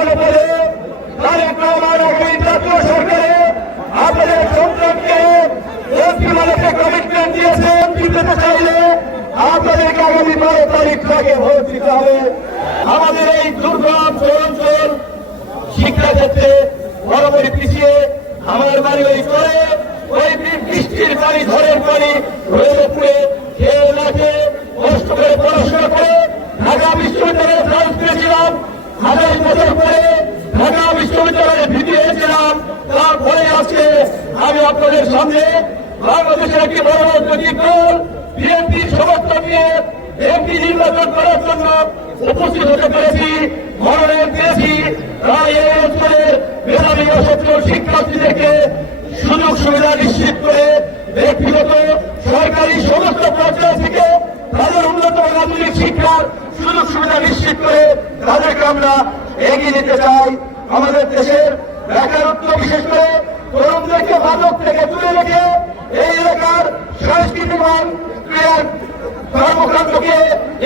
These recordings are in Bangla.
জনপদে তারেক রহমান আগামী জাতীয় সরকারে আপনাদের সন্তানকে মন্ত্রীমালাকে কমিটমেন্ট দিয়েছেন, দিতে চাইলে আপনাদেরকে আগামী 12 তারিখ থেকে ভোট দিতে হবে। আমাদের এই দুর্গম অঞ্চল শিক্ষাক্ষেত্রে বরাবরই পিছিয়ে, আমার বাড়ি ওই করে ওই বৃষ্টির পানি, ঝড়ের পানি রোদে পুড়ে খেয়ে না খেয়ে কষ্ট করে পড়াশোনা করে ঢাকা বিশ্ববিদ্যালয়ে চান্স পেয়েছিলাম। 1000 বছর পরে ঢাকা বিশ্ববিদ্যালয়ে ভীতি হয়েছিলাম। তারপরে আজকে আমি আপনাদের সামনে বাংলাদেশের একটি বড় রাজনৈতিক দল বিএনপির সমর্থন নিয়ে এমপি নির্বাচন করার জন্য উপস্থিত হতে পেরেছি, মনোনয়ন পেয়েছি। তাই এই অঞ্চলের মেধাবী ও সচ্ছল শিক্ষার্থীদেরকে সুযোগ সুবিধা নিশ্চিত করে ব্যক্তিগত সরকারি সমস্ত পর্যায় থেকে তাদের উন্নত আধুনিক শিক্ষার সুযোগ সুবিধা নিশ্চিত করে তাদেরকে আমরা এগিয়ে নিতে চাই। আমাদের দেশের বেকারত্ব, বিশেষ করে তরুণদেরকে মাদক থেকে দূরে রেখে এই এলাকার সংস্কৃতিবান ক্রীড়ার কর্মকাণ্ডকে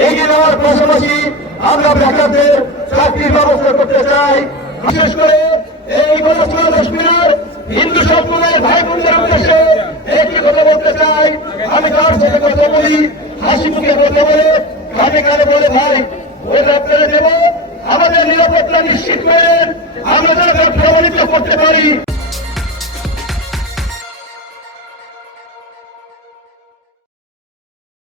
এগিয়ে নেওয়ার পাশাপাশি আমরা বেকারদের চাকরির ব্যবস্থা করতে চাই। বিশেষ করে এই কাশ্মীরের হিন্দু সম্প্রদায়ের ভাই বোনদের উদ্দেশ্যে একটি কথা বলতে চাই। আমি তার সাথে কথা বলি, হাসি মুখে কথা বলে, কানে কানে বলে, ভাই ভোট আপনারা দেব, আমাদের নিরাপত্তা নিশ্চিত করেন, আমরা যেন প্রমাণিত করতে পারি।